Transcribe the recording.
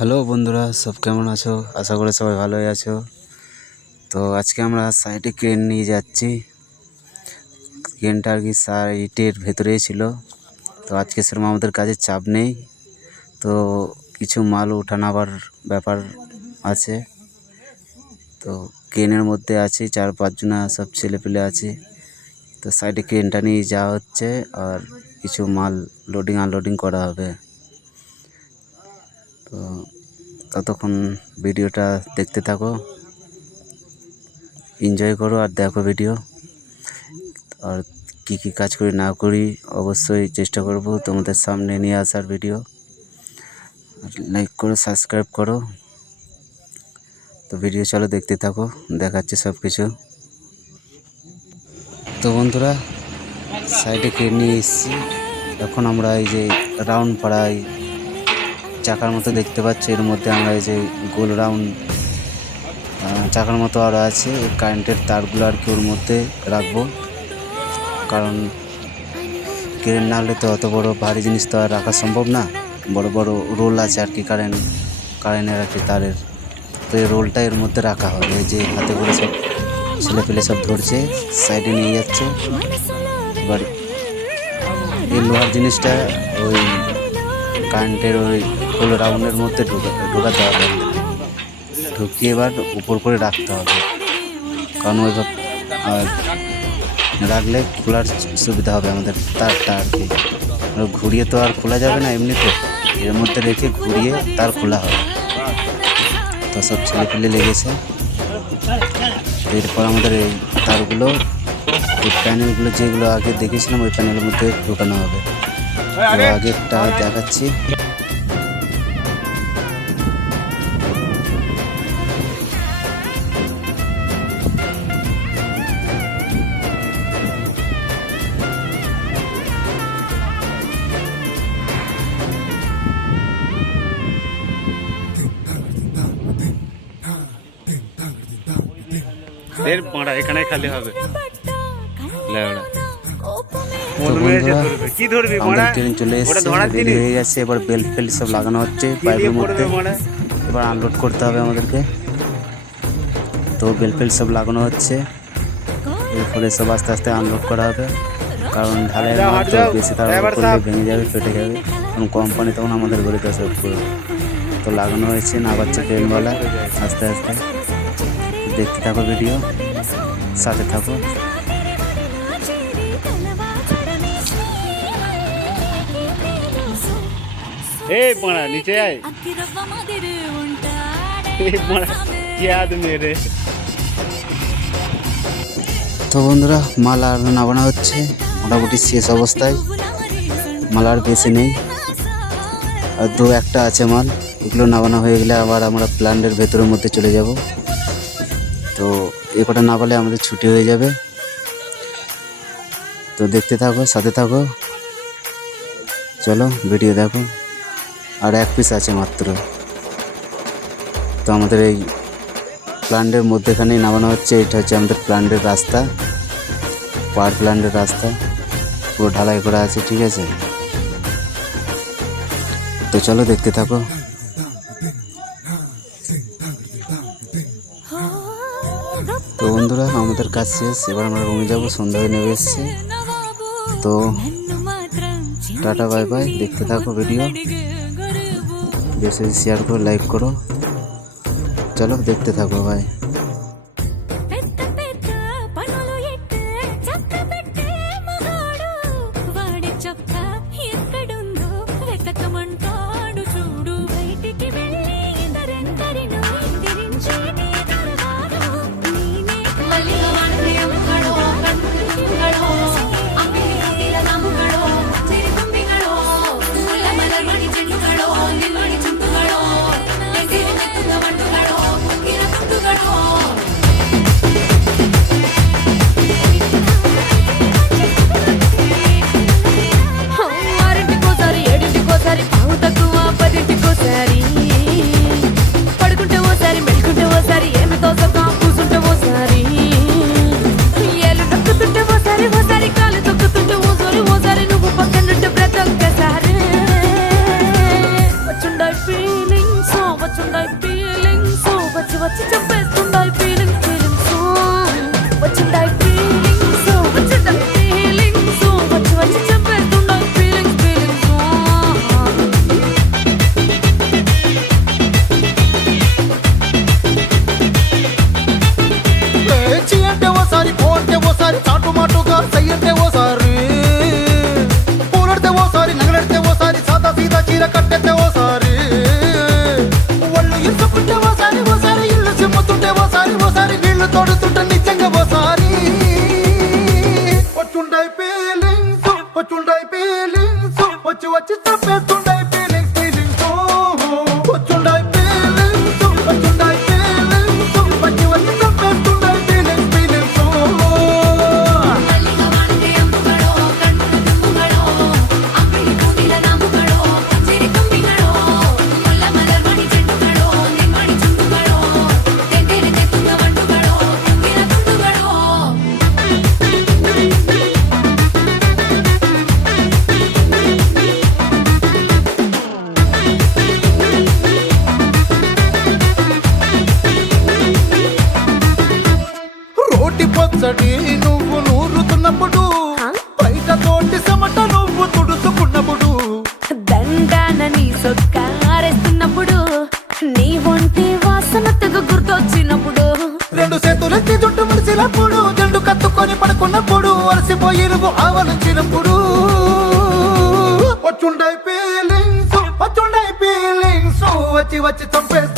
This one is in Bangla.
হ্যালো বন্ধুরা, সব কেমন আছো? আশা করি সবাই ভালোই আছো। তো আজকে আমরা সাইডে ক্রেন নিয়ে যাচ্ছি। ক্রেনটা আর কি সাইটের ভেতরেই ছিল। তো আজকে সেরকম আমাদের কাজের চাপ নেই, তো কিছু মাল ওঠানাবার ব্যাপার আছে। তো ক্রেনের মধ্যে আছি, 4-5 জনা সব ছেলেপেলে আছে। তো সাইডে ক্রেনটা নিয়ে যাওয়া হচ্ছে আর কিছু মাল লোডিং আনলোডিং করা হবে। তো ততক্ষণ ভিডিওটা দেখতে থাকো, এনজয় করো আর দেখো ভিডিও। আর কি কি কাজ করি না করি অবশ্যই চেষ্টা করব তোমাদের সামনে নিয়ে আসার ভিডিও। আর লাইক করো, সাবস্ক্রাইব করো। তো ভিডিও চলো দেখতে থাকো, দেখাচ্ছে সব কিছু। তো বন্ধুরা, সাইডে ক্রেন নিয়ে এসেছি। এখন আমরা এই যে রাউন্ড পাড়ায় চাকার মতো দেখতে পাচ্ছি, এর মধ্যে আমরা এই যে গোল রাউন্ড চাকার মতো আরও আছে, এই কারেন্টের তারগুলো আর কি ওর মধ্যে রাখবো। কারণ ক্রেন না হলে তো অত বড় ভারী জিনিস তো আর রাখা সম্ভব না। বড় বড় রোল আছে আর কি, কারেন্টের আর কি তারের। তো এই রোলটা এর মধ্যে রাখা হবে। এই যে হাতে করে সব ছেলেপেলে সব ধরছে, সাইডে নিয়ে যাচ্ছে। এবার এই লোহার জিনিসটা ওই কারেন্টের ওই গোল রাউন্ডের মধ্যে ঢোকাতে হবে, ঢুকিয়ে এবার উপর করে রাখতে হবে। কারণ ওইভাবে রাখলে খোলার সুবিধা হবে আমাদের তারটা আর কি। ঘুরিয়ে তো আর খোলা যাবে না এমনিতে, এর মধ্যে রেখে ঘুরিয়ে তার খোলা হবে। তো সব ছেলেপেলে লেগেছে। এরপর আমাদের এই তারগুলো, এই প্যানেলগুলো যেগুলো আগে দেখেছিলাম ওই প্যানেলের মধ্যে ঢোকানো হবে। তো আগেরটা দেখাচ্ছি। এর পাড়া এখানে খালি হবে। কি ধরবি? আমাদের ট্রেন চলে এসেছে, রেডি হয়ে গেছে। এবার বেল্ট ফেল্ট সব লাগানো হচ্ছে পাইপের মধ্যে। এবার আনলোড করতে হবে আমাদেরকে। তো বেল্ট ফেল্ট সব লাগানো হচ্ছে, এরপরে সব আস্তে আস্তে আনলোড করা হবে। কারণ ঢালাইয়ের মাল তো বেশি তাড়াতাড়ি করলে ভেঙে যাবে, ফেটে যাবে। কারণ কোম্পানি তখন আমাদের গড়িতে সব করে। তো লাগানো হয়েছে, নামাচ্ছে ট্রেনওয়ালা আস্তে আস্তে। দেখতে থাকো ভিডিও, সাথে থাকো। এই পাড়া নিচে আয়। এই পাড়া কি আদমি রে। তো বন্ধুরা, মাল আর নামানো হচ্ছে, মোটামুটি শেষ অবস্থায়। মাল আর বেশি নেই, আর একটা আছে মাল। এগুলো নামানো হয়ে গেলে আবার আমরা প্ল্যান্টের ভেতরের মধ্যে চলে যাব। তো এ কটা নামালে আমাদের ছুটি হয়ে যাবে। তো দেখতে থাকো, সাথে থাকো, চলো ভিডিও দেখো। আর এক পিস আছে মাত্র। তো আমাদের এই প্ল্যান্টের মধ্যেখানেই নামানো হচ্ছে। এটা হচ্ছে আমাদের প্ল্যান্টের রাস্তা, পাওয়ার প্ল্যান্টের রাস্তা, পুরো ঢালাই করা আছে, ঠিক আছে। তো চলো দেখতে থাকো। তো বন্ধুরা, আমাদের কাজ শেষ, এবার আমরা রুমে যাবো, সন্ধ্যা হয়ে নেমে এসছে। তো টাটা বাই বাই, দেখতে থাকো ভিডিও, বেশি শেয়ার করো, লাইক করো। চলো দেখতে থাকো, ভাই। Feeling so వచ్చుండాయి ఫీలింగ్స్ వచ్చి వచ్చి చంపేస్తుండాయి ఫీలింగ్స్ ఫీలింగ్స్ వచ్చుండాయి ఫీలింగ్స్ వచ్చుండాయి ఫీలింగ్స్ వచ్చి వచ్చి చంపేస్తుండాయి ఫీలింగ్స్ ఫీలింగ్స్ చీ అంటే ఓసారి పో అంటే ఓసారి చాటు మాటుగా సై అంటే ఓసారి పూలడితే ఓసారి నగలడితే ఓసారి సాదా సీదా చీర కట్టెత్తే ఓసారి ఒళ్ళు ఇసుకుంటే ఓసారి ఓసారి ఇల్లు చిమ్ముతుంటే ఓసారి ఓసారి నీళ్లు తోడుతుంటే నిజంగా ఓసారి వచ్చుండాయి ఫీలింగ్స్ వచ్చి వచ్చి చంపేస్తుండాయి ఫీలింగ్స్ ఫీలింగ్స్ వచ్చుండాయి ఫీలింగ్స్ వచ్చుండాయి ఫీలింగ్స్ వచ్చి వచ్చి చంపేస్తుండాయి ఫీలింగ్స్ ఫీలింగ్స్ మల్లిగా వాడితే అమ్ముగడో కన్నులు తుమ్ముగడో అంబిలి పూటిల నాముగడో పంజిరి కమ్మిగడో ముల్ల మలర్మణి చెట్టుగడో నిమ్మడి చుట్టుగడో తెంగేరి తెత్తుగ వండుగడో కుంగిన తుండుగడో రోటి పచ్చడి నువ్వు నూరుతున్నప్పుడు బయట తోటి సమట నువ్వు తుడుచుకున్నప్పుడు దండాన నీ సొక్కారేస్తున్నప్పుడు నీ ఒంటి వాసన తెగ గుర్తొచ్చినప్పుడు రెండు చేతులెత్తి జుట్టు ముడిచినప్పుడు జండు కత్తుకొని పడుకున్నప్పుడు అలసిపోయి నువ్వు ఆవలించినప్పుడు వచ్చుండాయి ఫీలింగ్స్ వచ్చి వచ్చి చంపేస్తా